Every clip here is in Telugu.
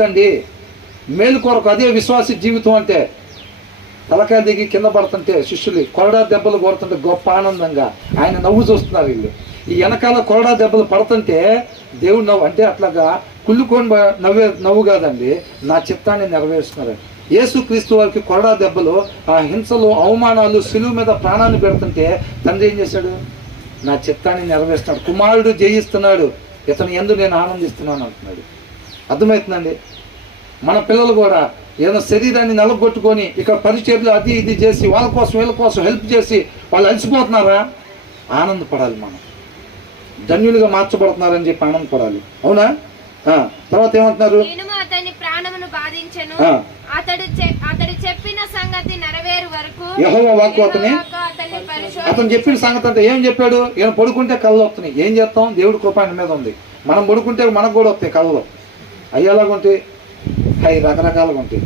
కండి మేలు కొరకు అదే విశ్వాస జీవితం అంటే తలకాయ దిగి కింద పడుతుంటే శిష్యులు కొరడా దెబ్బలు కొడుతుంటే గొప్ప ఆనందంగా ఆయన నవ్వు చూస్తున్నారు వీళ్ళు. ఈ వెనకాల కొరడా దెబ్బలు పడుతుంటే దేవుడు నవ్వు అంటే అట్లాగా కుళ్ళుకొని నవ్వే నవ్వు కాదండి నా చిత్తాన్ని నెరవేరుస్తున్నారు. యేసు క్రీస్తు వారికి కొరడా దెబ్బలు ఆ హింసలు అవమానాలు సిలువు మీద ప్రాణాన్ని పెడుతుంటే తండ్రి ఏం చేశాడు? నా చిత్తాన్ని నెరవేరుస్తున్నాడు. కుమారుడు జయిస్తున్నాడు. ఇతను ఎందు నేను ఆనందిస్తున్నాను అంటున్నాడు. అర్థమవుతుందండి? మన పిల్లలు కూడా ఏదైనా శరీరాన్ని నలగొట్టుకొని ఇక్కడ పరిచర్లు అది ఇది చేసి వాళ్ళ కోసం వీళ్ళ కోసం హెల్ప్ చేసి వాళ్ళు అలసిపోతున్నారా? ఆనందపడాలి మనం. ధన్యులుగా మార్చబడుతున్నారని చెప్పి ఆనందపడాలి. అవునా? తర్వాత ఏమంటున్నారు? నేను అతని చెప్పిన సంగతి వాక్కు అతని-. అతను చెప్పిన అంటే ఏం చెప్పాడు? ఈయన పడుకుంటే కళ్ళు వస్తున్నాయి. ఏం చేస్తాం? దేవుడి కృప ఆయన మీద ఉంది. మనం పడుకుంటే మనకు కూడా వస్తాయి కళ్ళు. అయ్యేలాగా ఉంటాయి అవి రకరకాలుగా ఉంటాయి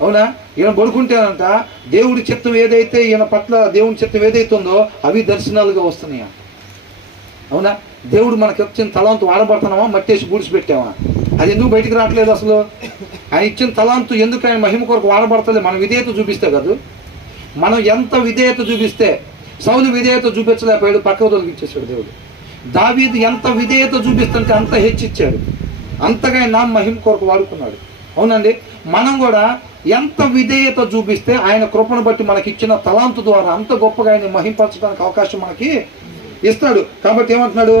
అవునా? ఈయన పడుకుంటేనంట దేవుడి చిత్తం ఏదైతే ఈయన పట్ల దేవుడి చిత్తం ఏదైతే ఉందో అవి దర్శనాలుగా వస్తున్నాయి? అవునా? దేవుడు మనకి ఇచ్చిన తలాంతు వాడబడుతున్నామా? మట్టేసి పూడిచిపెట్టామా అది ఎందుకు బయటికి రావట్లేదు అసలు? ఆయన ఇచ్చిన తలాంతు ఎందుకు ఆయన మహిమ కొరకు వాడబడతలేదు? మనం విధేయత చూపిస్తే కాదు. మనం ఎంత విధేయత చూపిస్తే సౌలు విధేయత చూపించలేకపోయాడు పక్క తొలగించేశాడు దేవుడు. దావీదు ఎంత విధేయత చూపిస్తుంటే అంత హెచ్చిచ్చాడు అంతగా నా మహిమ కొరకు వాడుకున్నాడు. అవునండి? మనం కూడా ఎంత విధేయత చూపిస్తే ఆయన కృపను బట్టి మనకి ఇచ్చిన తలాంతు ద్వారా అంత గొప్పగా ఆయన మహింపరచడానికి అవకాశం మనకి ఇస్తాడు. కాబట్టి ఏమంటున్నాడు?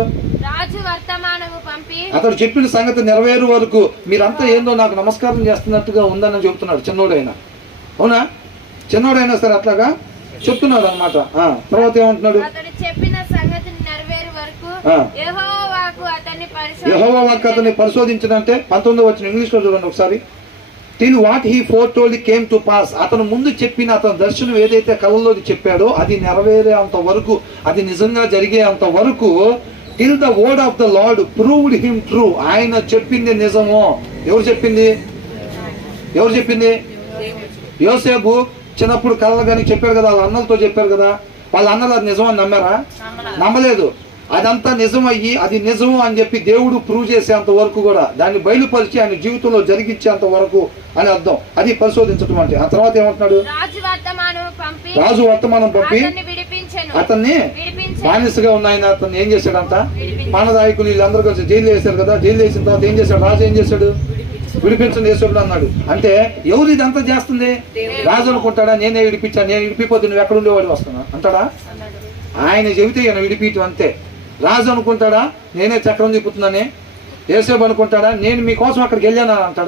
అతడు చెప్పిన సంగతి నెరవేరు వరకు మీరంతా ఏందో నాకు నమస్కారం చేస్తున్నట్టుగా ఉందని చెబుతున్నాడు చిన్నోడైనా. అవునా? చిన్నోడైనా సరే అట్లాగా చెప్తున్నాడు అనమాట తర్వాత ఏమంటున్నాడు? చెప్పిన సంగతి నెరవేరు వరకు. యెహోవా వాక్కు అతన్ని. పరిశోధించడంటే పంతొమ్మిది వచ్చిన ఇంగ్లీష్లో చూడండి ఒకసారి. Till what he foretold came to pass అతను ముందు చెప్పిన అతని దర్శనం ఏదైతే కళ్ళలోది చెప్పాడో అది నెరవేరేంత వరకు అది నిజంగా జరిగేంత వరకు till the word of the lord proved him true ఆయన చెప్పింది నిజము? ఎవరు చెప్పింది? ఎవరు చెప్పింది? యోసేపు చిన్నప్పుడు కళలు కానీ చెప్పారు కదా వాళ్ళ అన్నలతో చెప్పారు కదా. వాళ్ళ అన్నలు అది నిజమని నమ్మారా? నమ్మలేదు. అదంతా నిజమయ్యి అది నిజము అని చెప్పి దేవుడు ప్రూవ్ చేసేంత వరకు కూడా దాన్ని బయలుపరిచి ఆయన జీవితంలో జరిగించేంత వరకు అని అర్థం. అది పరిశోధించడం అంటే. ఆ తర్వాత ఏమంటున్నాడు? రాజు వర్తమానం పంపి అతన్ని బానిసగా ఉన్న ఆయన అతన్ని ఏం చేశాడంట? పానదాయకులు వీళ్ళందరూ కలిసి జైలు వేశారు కదా జైలు వేసిన తర్వాత ఏం చేశాడు? రాజు ఏం చేశాడు? విడిపించండి యేసుడు అన్నాడు. అంటే ఎవరు ఇదంతా చేస్తుంది? రాజు అనుకుంటాడా నేనే విడిపించాను. నేను విడిపిపోతే నువ్వు ఎక్కడ ఉండేవాడు వస్తున్నా అంటాడా? ఆయన చెబితే ఈయన విడిపించడం అంతే. రాజు అనుకుంటాడా? నేనే చక్రం తిప్పుతున్నానే ఏసేపు అనుకుంటాడా? నేను మీకోసం అక్కడికి వెళ్ళాను అంటాడా?